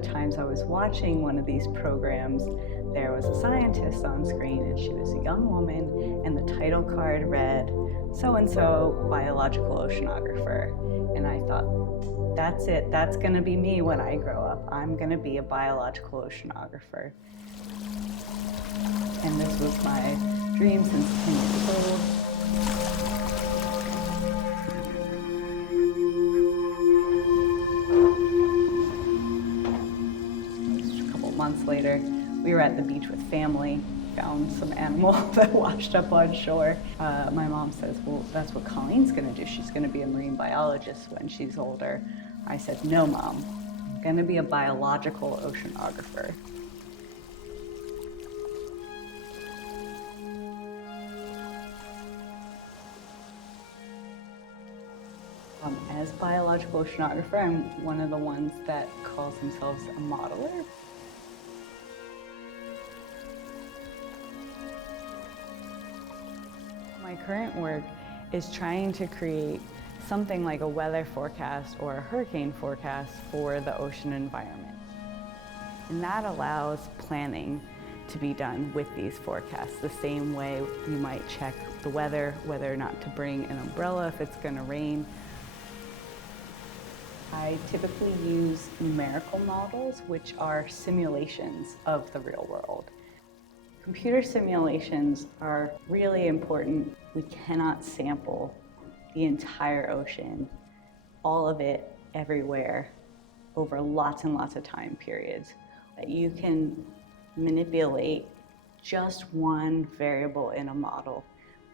the times I was watching one of these programs, there was a scientist on screen, and she was a young woman, and the title card read, so-and-so biological oceanographer. And I thought, that's it, that's gonna be me when I grow up. I'm gonna be a biological oceanographer. And this was my dream since 10 years old. A couple months later, we were at the beach with family, found some animal that washed up on shore. My mom says, well, that's what Colleen's gonna do. She's gonna be a marine biologist when she's older. I said, no, Mom, I'm gonna be a biological oceanographer. As biological oceanographer, I'm one of the ones that calls themselves a modeler. My current work is trying to create something like a weather forecast or a hurricane forecast for the ocean environment. And that allows planning to be done with these forecasts, the same way you might check the weather, whether or not to bring an umbrella if it's going to rain. I typically use numerical models, which are simulations of the real world. Computer simulations are really important. We cannot sample the entire ocean, all of it, everywhere, over lots and lots of time periods. You can manipulate just one variable in a model,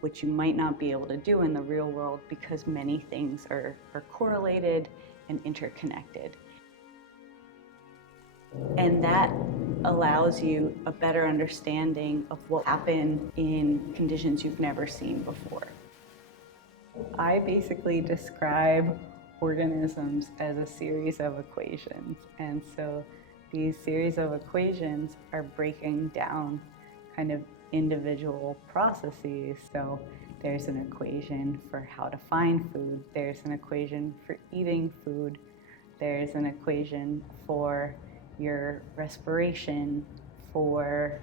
which you might not be able to do in the real world because many things are correlated and interconnected. And that allows you a better understanding of what happened in conditions you've never seen before. I basically describe organisms as a series of equations. And so these series of equations are breaking down kind of individual processes. So there's an equation for how to find food. There's an equation for eating food. There's an equation for your respiration, for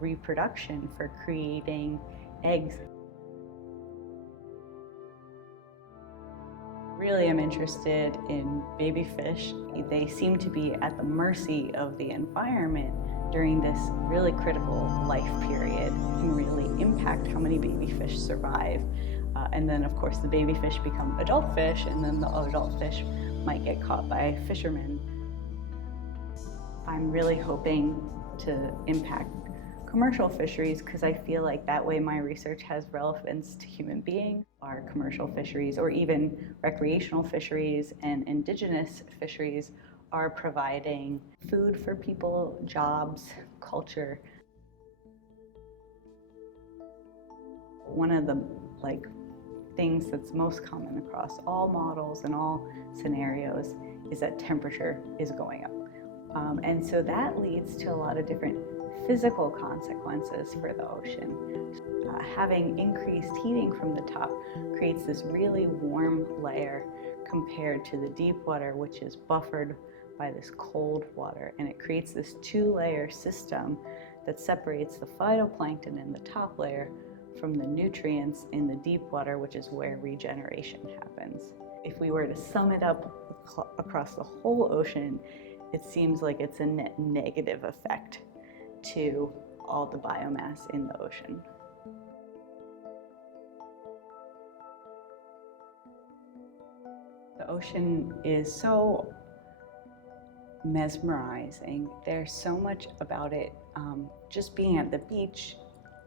reproduction, for creating eggs. Really, I'm interested in baby fish. They seem to be at the mercy of the environment during this really critical life period. It can really impact how many baby fish survive. And then, of course, the baby fish become adult fish, and then the adult fish might get caught by fishermen. I'm really hoping to impact commercial fisheries because I feel like that way my research has relevance to human beings. Our commercial fisheries, or even recreational fisheries and indigenous fisheries, are providing food for people, jobs, culture. One of the things that's most common across all models and all scenarios is that temperature is going up. And so that leads to a lot of different physical consequences for the ocean. Having increased heating from the top creates this really warm layer compared to the deep water, which is buffered by this cold water. And it creates this two-layer system that separates the phytoplankton in the top layer from the nutrients in the deep water, which is where regeneration happens. If we were to sum it up across the whole ocean, it seems like it's a net negative effect to all the biomass in the ocean. The ocean is so mesmerizing. There's so much about it. Just being at the beach,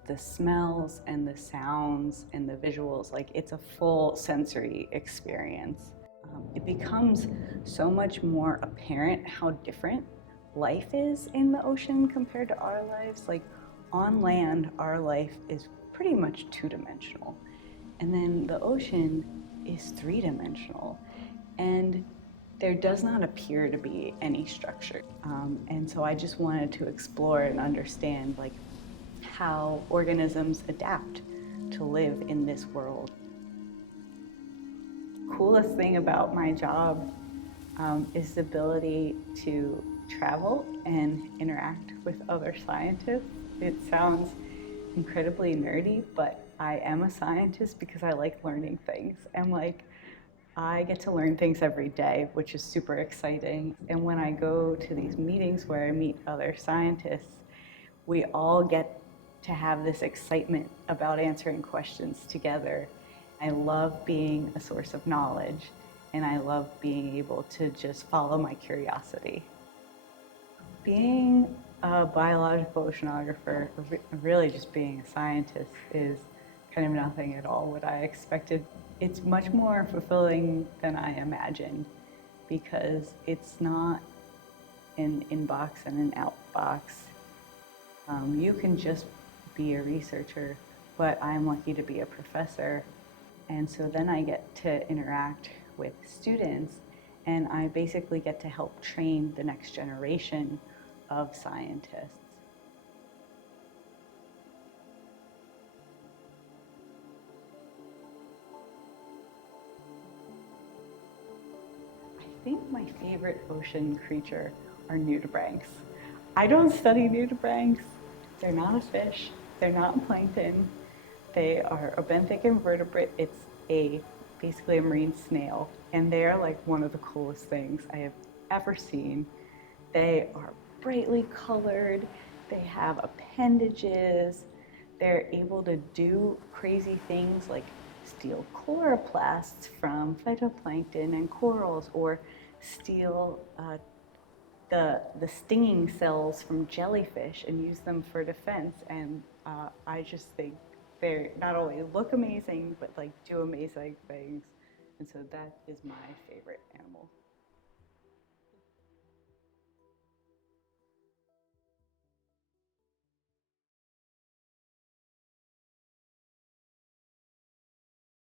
the smells and the sounds and the visuals, it's a full sensory experience. It becomes so much more apparent how different life is in the ocean compared to our lives. On land, our life is pretty much two-dimensional. And then the ocean is three-dimensional. And there does not appear to be any structure. And so I just wanted to explore and understand how organisms adapt to live in this world. Coolest thing about my job is the ability to travel and interact with other scientists. It sounds incredibly nerdy, but I am a scientist because I like learning things. And like, I get to learn things every day, which is super exciting. And when I go to these meetings where I meet other scientists, we all get to have this excitement about answering questions together. I love being a source of knowledge, and I love being able to just follow my curiosity. Being a biological oceanographer, really just being a scientist, is kind of nothing at all what I expected. It's much more fulfilling than I imagined because it's not an inbox and an outbox. You can just be a researcher, but I'm lucky to be a professor. And so then I get to interact with students, and I basically get to help train the next generation of scientists. I think my favorite ocean creature are nudibranchs. I don't study nudibranchs. They're not a fish. They're not plankton. They are a benthic invertebrate. It's basically a marine snail, and they are like one of the coolest things I have ever seen. They are brightly colored. They have appendages. They're able to do crazy things like steal chloroplasts from phytoplankton and corals, or steal the stinging cells from jellyfish and use them for defense. And I just think they not only look amazing, but like do amazing things. And so that is my favorite animal.